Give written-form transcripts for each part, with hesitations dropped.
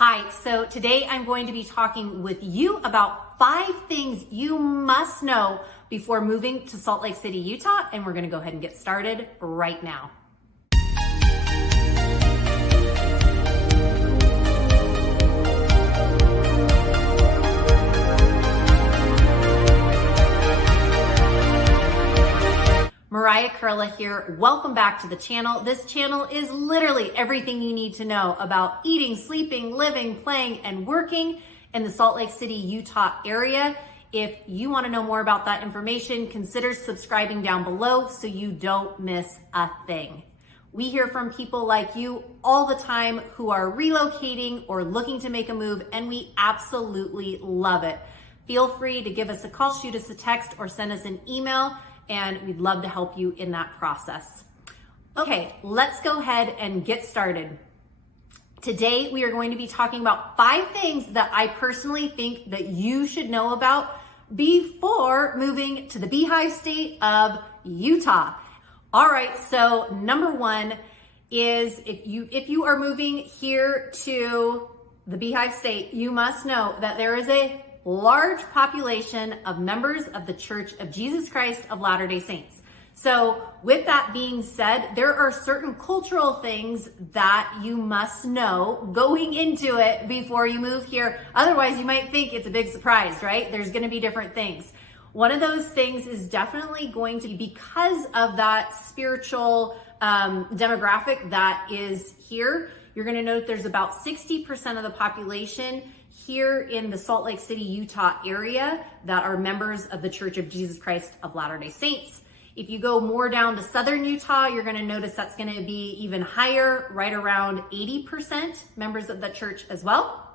Hi, so today I'm going to be talking with you about 5 things you must know before moving to Salt Lake City, Utah, and we're gonna go ahead and get started right now. Mariah Koehle here. Welcome back to the channel. This channel is literally everything you need to know about eating, sleeping, living, playing, and working in the Salt Lake City, Utah area. If you want to know more about that information, consider subscribing down below so you don't miss a thing. We hear from people like you all the time who are relocating or looking to make a move, and we absolutely love it. Feel free to give us a call, shoot us a text, or send us an email, and we'd love to help you in that process. Okay, let's go ahead and get started. Today, we are going to be talking about 5 things that I personally think that you should know about before moving to the beehive state of Utah. All right, so number 1 is if you are moving here to the beehive state, you must know that there is a large population of members of the Church of Jesus Christ of Latter-day Saints. So with that being said, there are certain cultural things that you must know going into it before you move here. Otherwise, you might think it's a big surprise, right? There's going to be different things. One of those things is definitely going to be because of that spiritual demographic that is here. You're going to note there's about 60% of the population here in the Salt Lake City, Utah area that are members of the Church of Jesus Christ of Latter-day Saints. If you go more down to southern Utah, you're going to notice that's going to be even higher, right around 80% members of the church as well.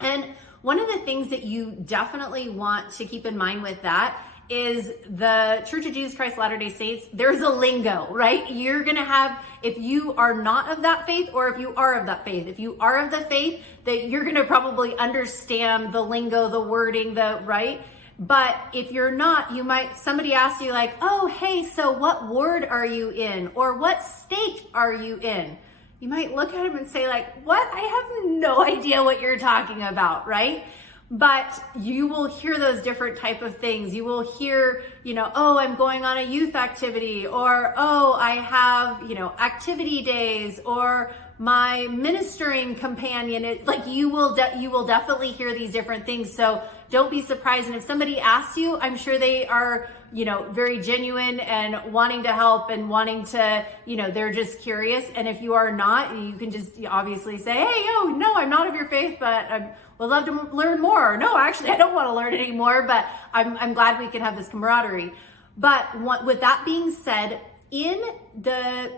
And one of the things that you definitely want to keep in mind with that is the Church of Jesus Christ Latter-day Saints, there's a lingo, right? You're going to have, if you are not of that faith or if you are of that faith, if you are of the faith, that you're going to probably understand the lingo, the wording, right? But if you're not, somebody asks you like, oh, hey, so what ward are you in? Or what state are you in? You might look at him and say like, what? I have no idea what you're talking about, right? But you will hear those different type of things. You will hear, oh, I'm going on a youth activity, or, oh, I have, activity days, or my ministering companion. You will definitely hear these different things. So don't be surprised. And if somebody asks you, I'm sure they are, very genuine and wanting to help and wanting to, they're just curious. And if you are not, you can just obviously say, hey, no, I'm not of your faith, but I would love to learn more. No, actually, I don't want to learn anymore, but I'm glad we can have this camaraderie. But with that being said, in the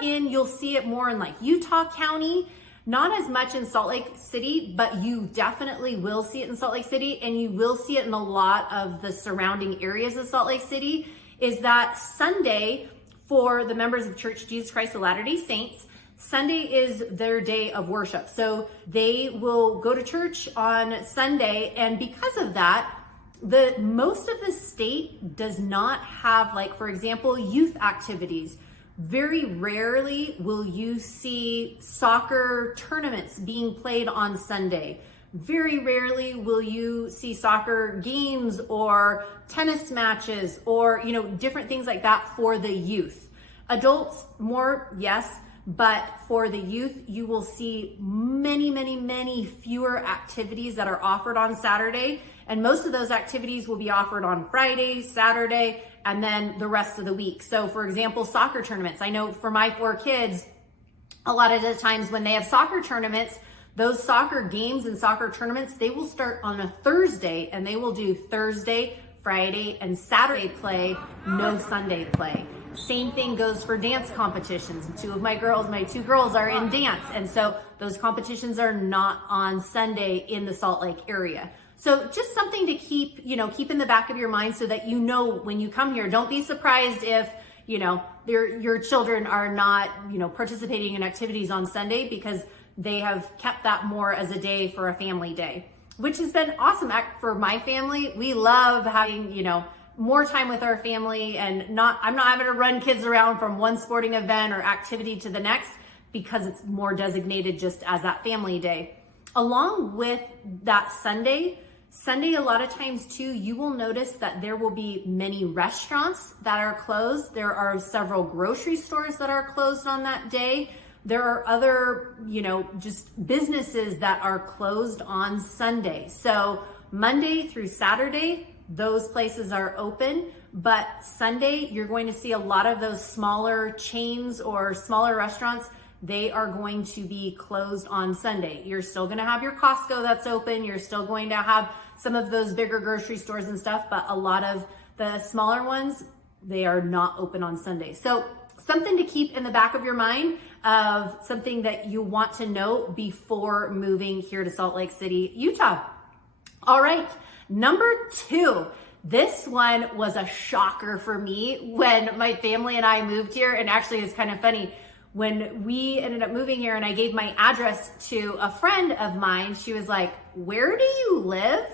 you'll see it more in like Utah County, not as much in Salt Lake City, but you definitely will see it in Salt Lake City, and you will see it in a lot of the surrounding areas of Salt Lake City, is that Sunday for the members of Church Jesus Christ of Latter-day Saints, Sunday is their day of worship. So they will go to church on Sunday, and because of that, most of the state does not have, like, for example, youth activities. Very rarely will you see soccer tournaments being played on Sunday. Very rarely will you see soccer games or tennis matches or, different things like that for the youth. Adults, more, yes, but for the youth, you will see many, many, many fewer activities that are offered on Saturday. And most of those activities will be offered on Friday, Saturday, and then the rest of the week. So for example, soccer tournaments. I know for my 4 kids, a lot of the times when they have soccer tournaments, those soccer games and soccer tournaments, they will start on a Thursday, and they will do Thursday, Friday, and Saturday play, no Sunday play. Same thing goes for dance competitions. 2 of my girls, 2 girls are in dance. And so those competitions are not on Sunday in the Salt Lake area. So just something to keep in the back of your mind so that when you come here, don't be surprised if, your children are not, participating in activities on Sunday, because they have kept that more as a day for a family day, which has been awesome for my family. We love having, more time with our family, and I'm not having to run kids around from one sporting event or activity to the next. because it's more designated just as that family day. Along with that Sunday, a lot of times too, you will notice that there will be many restaurants that are closed. There are several grocery stores that are closed on that day. There are other, just businesses that are closed on Sunday. So Monday through Saturday, those places are open, but Sunday, you're going to see a lot of those smaller chains or smaller restaurants. They are going to be closed on Sunday. You're still going to have your Costco that's open. You're still going to have some of those bigger grocery stores and stuff, but a lot of the smaller ones, they are not open on Sunday. So something to keep in the back of your mind of something that you want to know before moving here to Salt Lake City, Utah. All right, number 2. This one was a shocker for me when my family and I moved here. And actually it's kind of funny. When we ended up moving here and I gave my address to a friend of mine, she was like, "Where do you live?"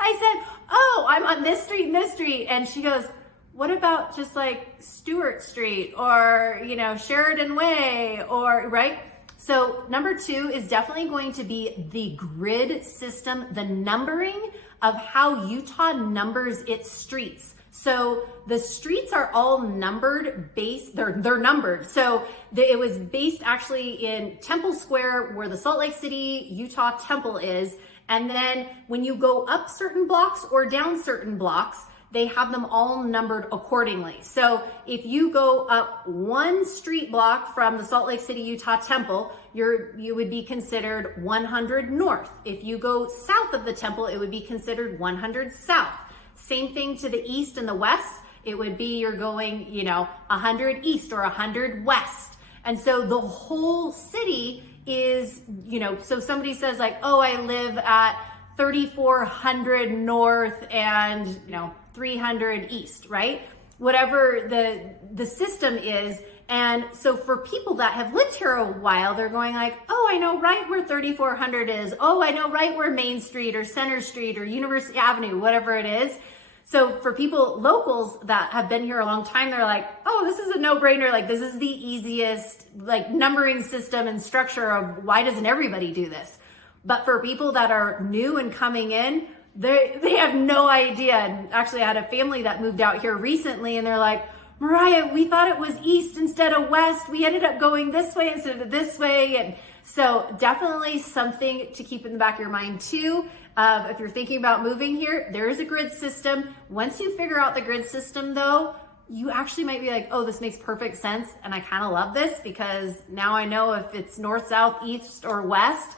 I said, "Oh, I'm on this street and this street." And she goes, "What about just like Stewart Street or, Sheridan Way or," right? So number 2 is definitely going to be the grid system, the numbering of how Utah numbers its streets. So the streets are all numbered they're numbered. So it was based actually in Temple Square where the Salt Lake City, Utah Temple is. And then when you go up certain blocks or down certain blocks, they have them all numbered accordingly. So if you go up one street block from the Salt Lake City, Utah Temple, you would be considered 100 north. If you go south of the temple, it would be considered 100 south. Same thing to the east and the west. It would be you're going, 100 east or 100 west. And so the whole city is, so somebody says like, "Oh, I live at 3400 north and, 300 east," right? Whatever the system is. And so for people that have lived here a while, they're going like, "Oh, I know right where 3400 is. Oh, I know right where Main Street or Center Street or University Avenue, whatever it is." So for people, locals that have been here a long time, they're like, "Oh, this is a no-brainer. Like, this is the easiest, numbering system and structure of why doesn't everybody do this?" But for people that are new and coming in, they have no idea. And actually, I had a family that moved out here recently, and they're like, "Mariah, we thought it was east instead of west. We ended up going this way instead of this way." And so definitely something to keep in the back of your mind too. If you're thinking about moving here, there is a grid system. Once you figure out the grid system though, you actually might be like, "Oh, this makes perfect sense. And I kind of love this because now I know if it's north, south, east, or west,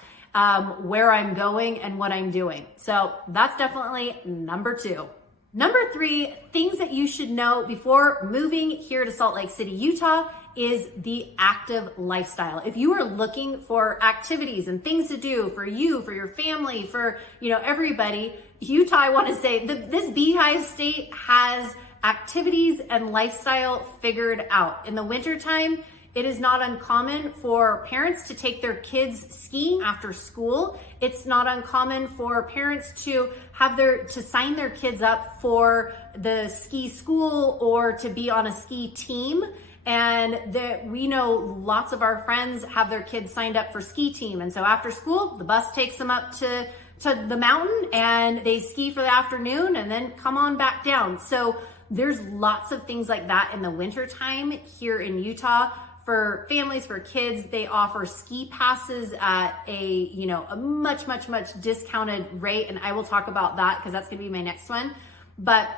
where I'm going and what I'm doing." So that's definitely number 2. Number 3, things that you should know before moving here to Salt Lake City, Utah is the active lifestyle. If you are looking for activities and things to do for you, for your family, for, everybody, Utah, I want to say this beehive state has activities and lifestyle figured out. In the wintertime, it is not uncommon for parents to take their kids skiing after school. It's not uncommon for parents to sign their kids up for the ski school or to be on a ski team. And we know lots of our friends have their kids signed up for ski team. And so after school, the bus takes them up to the mountain and they ski for the afternoon and then come on back down. So there's lots of things like that in the wintertime here in Utah. For families, for kids, they offer ski passes at a much, much, much discounted rate. And I will talk about that because that's going to be my next one. But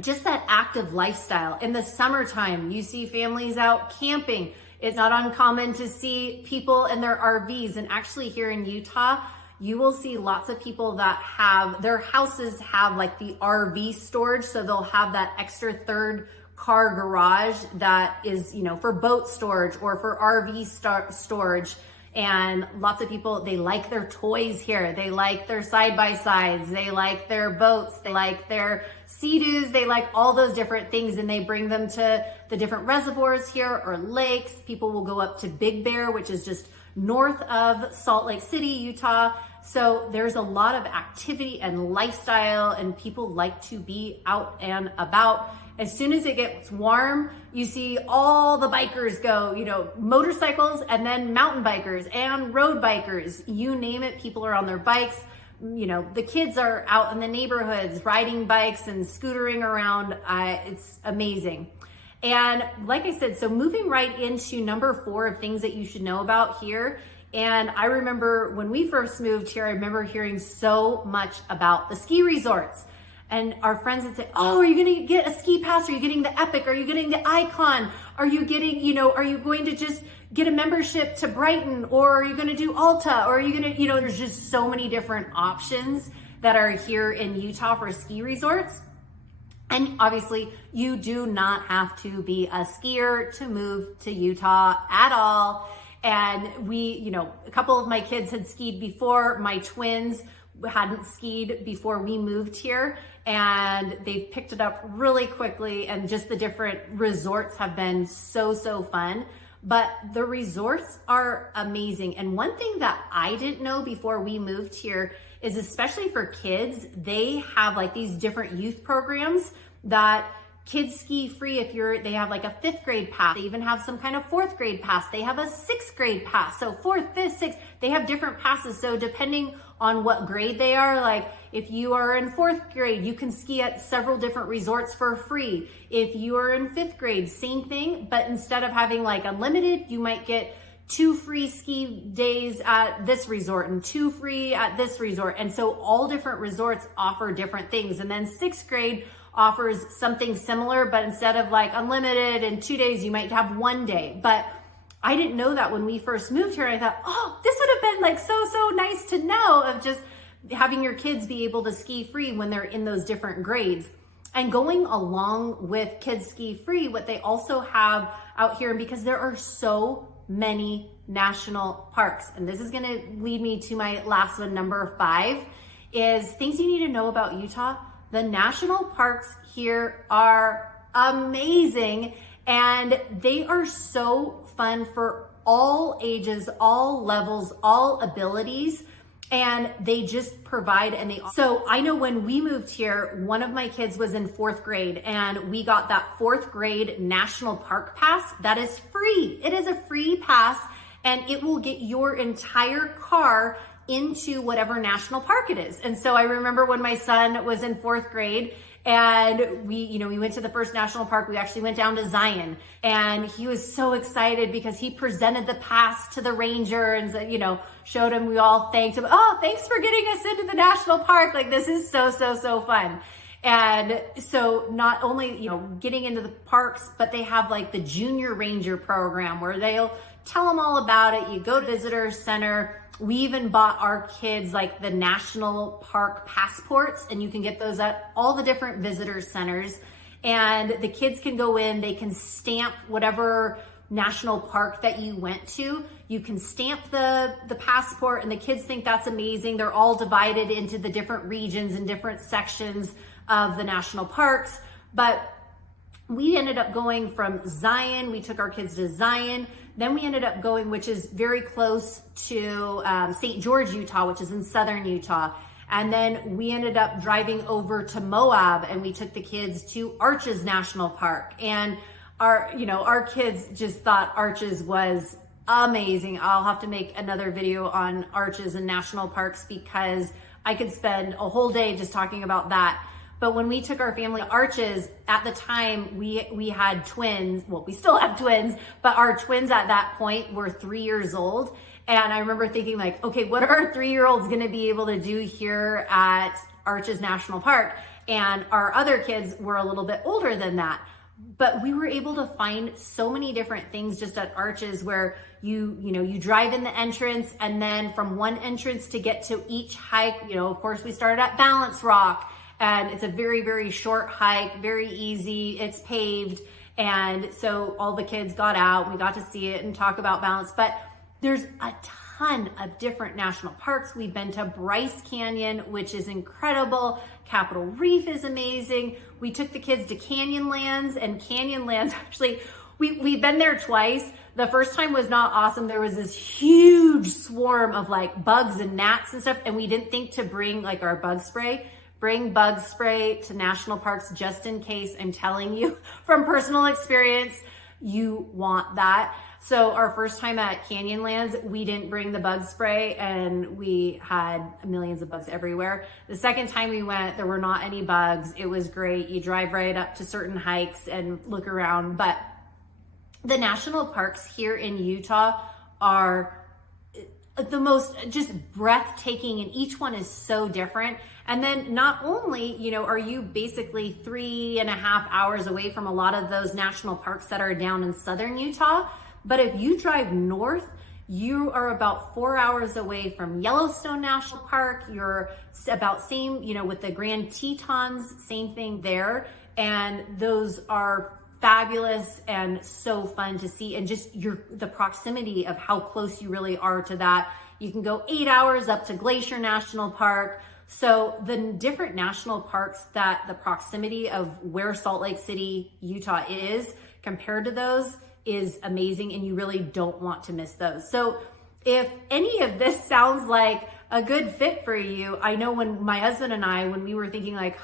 just that active lifestyle. In the summertime, you see families out camping. It's not uncommon to see people in their RVs. And actually here in Utah, you will see lots of people that have their houses have like the RV storage. So they'll have that extra third car garage that is, for boat storage or for RV storage. And lots of people, they like their toys here. They like their side-by-sides. They like their boats. They like their Sea-Doos. They like all those different things, and they bring them to the different reservoirs here or lakes. People will go up to Big Bear, which is just north of Salt Lake City, Utah. So there's a lot of activity and lifestyle, and people like to be out and about. As soon as it gets warm, you see all the bikers go, motorcycles, and then mountain bikers and road bikers, you name it, people are on their bikes. The kids are out in the neighborhoods riding bikes and scootering around. It's amazing. And like I said, so moving right into number 4 of things that you should know about here. And I remember when we first moved here, I remember hearing so much about the ski resorts. And our friends would say, oh, are you going to get a ski pass? Are you getting the Epic? Are you getting the Icon? Are you getting, are you going to just get a membership to Brighton? Or are you going to do Alta? Or are you going to, there's just so many different options that are here in Utah for ski resorts. And obviously you do not have to be a skier to move to Utah at all. And we, a couple of my kids had skied before. My twins hadn't skied before we moved here, and they've picked it up really quickly, and just the different resorts have been so fun. But the resorts are amazing. And one thing that I didn't know before we moved here is, especially for kids, they have like these different youth programs that kids ski free if they have like a 5th grade pass. They even have some kind of 4th grade pass. They have a 6th grade pass. So 4th, 5th, 6th, they have different passes. So depending on what grade they are, like if you are in 4th grade, you can ski at several different resorts for free. If you are in 5th grade, same thing, but instead of having like unlimited, you might get 2 free ski days at this resort and 2 free at this resort. And so all different resorts offer different things. And then 6th grade offers something similar, but instead of like unlimited and 2 days, you might have 1 day. But I didn't know that when we first moved here. I thought, oh, this would have been like so nice to know, of just having your kids be able to ski free when they're in those different grades. And going along with Kids Ski Free, what they also have out here, because there are so many national parks, and this is going to lead me to my last one, number 5, is things you need to know about Utah. The national parks here are amazing, and they are so fun for all ages, all levels, all abilities, and they just provide. So I know when we moved here, one of my kids was in 4th grade, and we got that 4th grade national park pass that is free. It is a free pass, and it will get your entire car into whatever national park it is. And so I remember when my son was in 4th grade, and we went to the first national park. We actually went down to Zion, and he was so excited because he presented the pass to the ranger and said, showed him, we all thanked him. Oh, thanks for getting us into the national park. Like, this is so fun. And so not only, getting into the parks, but they have like the junior ranger program where they'll tell them all about it. You go to visitor center. We even bought our kids like the national park passports, and you can get those at all the different visitor centers. And the kids can go in, they can stamp whatever national park that you went to. You can stamp the passport, and the kids think that's amazing. They're all divided into the different regions and different sections of the national parks. But we ended up going from Zion. We took our kids to Zion. Then we ended up going, which is very close to St. George, Utah, which is in southern Utah. And then we ended up driving over to Moab, and we took the kids to Arches National Park. And our kids just thought Arches was amazing. I'll have to make another video on Arches and national parks, because I could spend a whole day just talking about that. But when we took our family to Arches, at the time we had twins. Well, we still have twins, but our twins at that point were 3 years old. And I remember thinking like, okay, what are our 3-year-olds gonna be able to do here at Arches National Park? And our other kids were a little bit older than that. But we were able to find so many different things just at Arches, where you drive in the entrance, and then from one entrance to get to each hike, of course we started at Balance Rock. And it's a very short hike, very easy, it's paved. And so all the kids got out, we got to see it and talk about balance. But there's a ton of different national parks. We've been to Bryce Canyon, which is incredible. Capitol Reef is amazing. We took the kids to Canyonlands, and Canyonlands, actually, we've been there twice. The first time was not awesome. There was this huge swarm of like bugs and gnats and stuff, and we didn't think to bring like our bug spray. Bring bug spray to national parks just in case. I'm telling you from personal experience, you want that. So our first time at Canyonlands, we didn't bring the bug spray and we had millions of bugs everywhere. The second time we went, there were not any bugs. It was great. You drive right up to certain hikes and look around. But the national parks here in Utah are the most just breathtaking, and each one is so different. And then not only, you know, are you basically 3.5 hours away from a lot of those national parks that are down in southern Utah, but if you drive north, you are about 4 hours away from Yellowstone National Park. You're about same, you know, with the Grand Tetons, same thing there. And those are fabulous and so fun to see, and just the proximity of how close you really are to that. You can go 8 hours up to Glacier National Park. So the different national parks, that the proximity of where Salt Lake City, Utah is compared to those is amazing, and you really don't want to miss those. So if any of this sounds like a good fit for you, I know when my husband and I, when we were thinking like,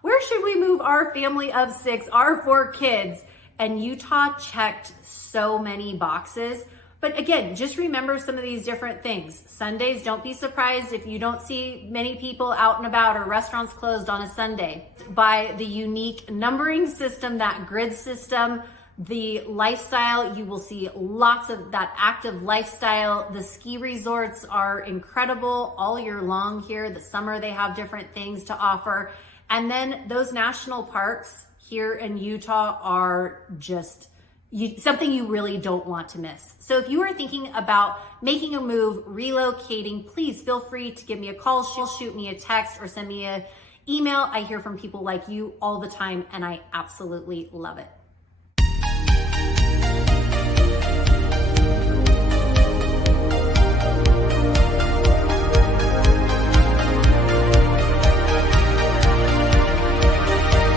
where should we move our family of 6, our 4 kids? And Utah checked so many boxes. But again, just remember some of these different things. Sundays, don't be surprised if you don't see many people out and about or restaurants closed on a Sunday. By the unique numbering system, that grid system, the lifestyle, you will see lots of that active lifestyle. The ski resorts are incredible all year long here. The summer, they have different things to offer. And then those national parks here in Utah are just something you really don't want to miss. So if you are thinking about making a move, relocating, please feel free to give me a call, shoot me a text, or send me an email. I hear from people like you all the time, and I absolutely love it.